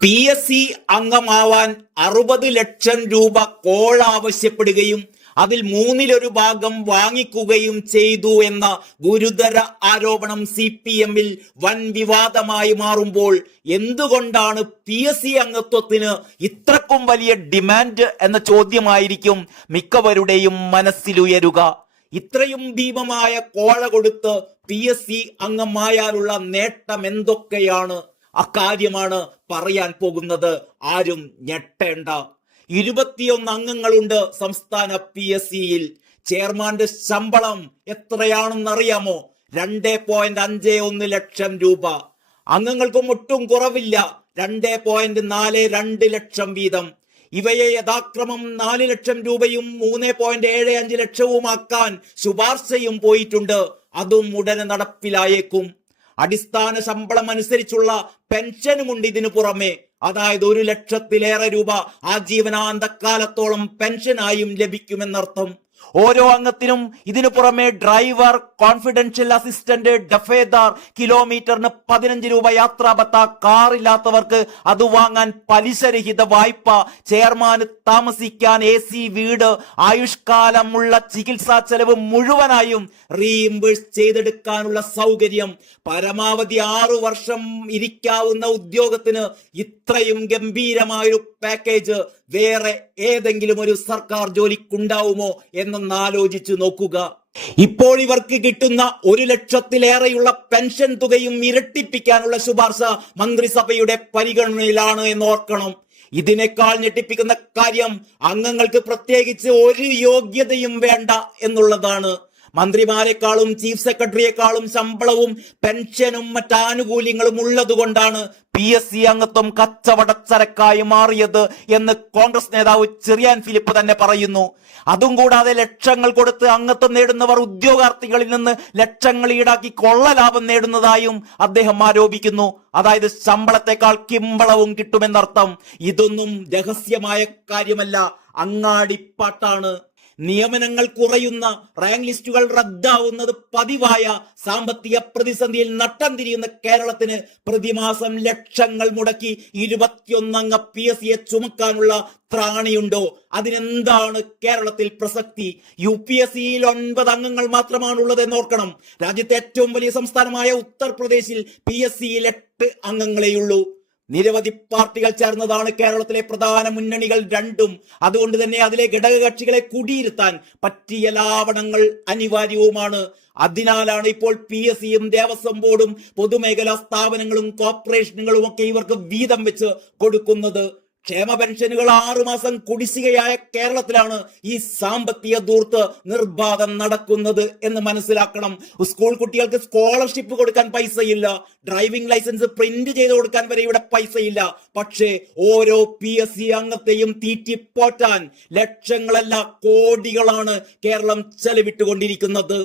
PSC അംഗമാവാൻ 60 ലക്ഷം രൂപ call ആവശ്യപ്പെടുകയും അതിൽ മൂന്നിലൊരു ഭാഗം വാങ്ങിക്കുകയും ചെയ്തു എന്ന ഗുരുതര ആരോപണം CPM-ൽ വൻ വിവാദമായി മാറുമ്പോൾ എന്തുകൊണ്ടാണ് PSC അംഗത്വത്തിന് ഇത്രക്കും വലിയ ഡിമാൻഡ് എന്ന ചോദ്യമായിരിക്കും മിക്കവരുടെയും മനസ്സിലുയരുക. ഇത്രയും ഭീമമായ കോഴ കൊടുത്ത് PSC അംഗമായാലുള്ള നേട്ടം എന്തൊക്കെയാണ്? അക്കാര്യമാണ് പറയാൻ പോകുന്നത്. ആരും ഞെട്ടേണ്ട. 21 അംഗങ്ങളുണ്ട് സംസ്ഥാന PSC-യിൽ. ചെയർമാന്റെ ശമ്പളം എത്രയാണെന്നറിയാമോ? 2.51 ലക്ഷം രൂപ. അംഗങ്ങൾക്കും ഒട്ടും കുറവില്ല, 2.42 ലക്ഷം വീതം. ഇവയെ യഥാക്രമം 4 ലക്ഷം രൂപയും 3.75 ലക്ഷവുമാക്കാൻ ശുപാർശയും പോയിട്ടുണ്ട്. അതും ഉടനെ നടപ്പിലായേക്കും. അടിസ്ഥാന ശമ്പളം അനുസരിച്ചുള്ള പെൻഷനുമുണ്ട് ഇതിനു പുറമെ. അതായത് 1 ലക്ഷത്തിലേറെ രൂപ ആജീവനാന്തകാലത്തോളം പെൻഷനായും ലഭിക്കുമെന്നർത്ഥം. ഓരോ അംഗത്തിനും ഇതിനു പുറമെ ഡ്രൈവർ, കോൺഫിഡൻഷ്യൽ അസിസ്റ്റന്റ്, ഡഫേദാർ, കിലോമീറ്ററിന് 15 രൂപ യാത്രാബത്ത, കാറില്ലാത്തവർക്ക് അത് വാങ്ങാൻ പലിശരഹിത വായ്പ, ചെയർമാന് താമസിക്കാൻ AC വീട്, ആയുഷ്കാലമുള്ള ചികിത്സാ ചെലവ് മുഴുവനായും റീഇംബേഴ്സ് ചെയ്തെടുക്കാനുള്ള സൗകര്യം, പരമാവധി 6 വർഷം ഇരിക്കാവുന്ന ഉദ്യോഗത്തിന് ഇത്രയും ഗംഭീരമായൊരു പാക്കേജ് വേറെ ഏതെങ്കിലും ഒരു സർക്കാർ ജോലിക്കുണ്ടാവുമോ എന്നൊന്ന് ആലോചിച്ചു നോക്കുക. ഇപ്പോൾ ഇവർക്ക് കിട്ടുന്ന 1 ലക്ഷത്തിലേറെയുള്ള പെൻഷൻ തുകയും ഇരട്ടിപ്പിക്കാനുള്ള ശുപാർശ മന്ത്രിസഭയുടെ പരിഗണനയിലാണ് എന്ന് ഓർക്കണം. ഇതിനേക്കാൾ ഞെട്ടിപ്പിക്കുന്ന കാര്യം അംഗങ്ങൾക്ക് പ്രത്യേകിച്ച് ഒരു യോഗ്യതയും വേണ്ട എന്നുള്ളതാണ്. മന്ത്രിമാരെക്കാളും ചീഫ് സെക്രട്ടറിയെക്കാളും ശമ്പളവും പെൻഷനും മറ്റാനുകൂല്യങ്ങളും ഉള്ളതുകൊണ്ടാണ് PSC അംഗത്വം കച്ചവടച്ചരക്കായി മാറിയത് എന്ന് കോൺഗ്രസ് നേതാവ് ചെറിയാൻ ഫിലിപ്പ് തന്നെ പറയുന്നു. അതും കൂടാതെ ലക്ഷങ്ങൾ കൊടുത്ത് അംഗത്വം നേടുന്നവർ ഉദ്യോഗാർത്ഥികളിൽ നിന്ന് ലക്ഷങ്ങൾ ഈടാക്കി കൊള്ള ലാഭം നേടുന്നതായും അദ്ദേഹം ആരോപിക്കുന്നു. അതായത് ശമ്പളത്തെക്കാൾ കിമ്പളവും കിട്ടുമെന്നർത്ഥം. ഇതൊന്നും രഹസ്യമായ കാര്യമല്ല, അങ്ങാടിപ്പാട്ടാണ്. നിയമനങ്ങൾ കുറയുന്ന, റാങ്ക് ലിസ്റ്റുകൾ റദ്ദാവുന്നത് പതിവായ സാമ്പത്തിക പ്രതിസന്ധിയിൽ നട്ടം തിരിയുന്ന കേരളത്തിന് പ്രതിമാസം ലക്ഷങ്ങൾ മുടക്കി 21 അംഗ PSC-യെ ചുമക്കാനുള്ള ത്രാണിയുണ്ടോ? അതിനെന്താണ് കേരളത്തിൽ പ്രസക്തി? UPSC-യിൽ 9 അംഗങ്ങൾ മാത്രമാണുള്ളത് എന്നോർക്കണം. രാജ്യത്തെ ഏറ്റവും വലിയ സംസ്ഥാനമായ ഉത്തർപ്രദേശിൽ PSC-യിൽ 8 അംഗങ്ങളെയുള്ളൂ. നിരവധി പാർട്ടികൾ ചേർന്നതാണ് കേരളത്തിലെ പ്രധാന മുന്നണികൾ രണ്ടും. അതുകൊണ്ട് തന്നെ അതിലെ ഘടകകക്ഷികളെ കുടിയിരുത്താൻ പറ്റിയ ലാവണങ്ങൾ അനിവാര്യവുമാണ്. അതിനാലാണ് ഇപ്പോൾ PSC-യും ദേവസ്വം ബോർഡും പൊതുമേഖലാ സ്ഥാപനങ്ങളും കോർപ്പറേഷനുകളും ഒക്കെ ഇവർക്ക് വീതം വെച്ച് കൊടുക്കുന്നത്. ക്ഷേമ പെൻഷനുകൾ 6 മാസം കുടിശ്ശികയായ കേരളത്തിലാണ് ഈ സാമ്പത്തിക ധൂർത്ത് നിർബാധം നടക്കുന്നത് എന്ന് മനസ്സിലാക്കണം. സ്കൂൾ കുട്ടികൾക്ക് സ്കോളർഷിപ്പ് കൊടുക്കാൻ പൈസയില്ല, ഡ്രൈവിംഗ് ലൈസൻസ് പ്രിന്റ് ചെയ്ത് കൊടുക്കാൻ വരെ ഇവിടെ പൈസയില്ല. പക്ഷേ ഓരോ PSC അംഗത്തെയും തീറ്റിപ്പോറ്റാൻ ലക്ഷങ്ങളല്ല കോടികളാണ് കേരളം ചെലവിട്ടുകൊണ്ടിരിക്കുന്നത്.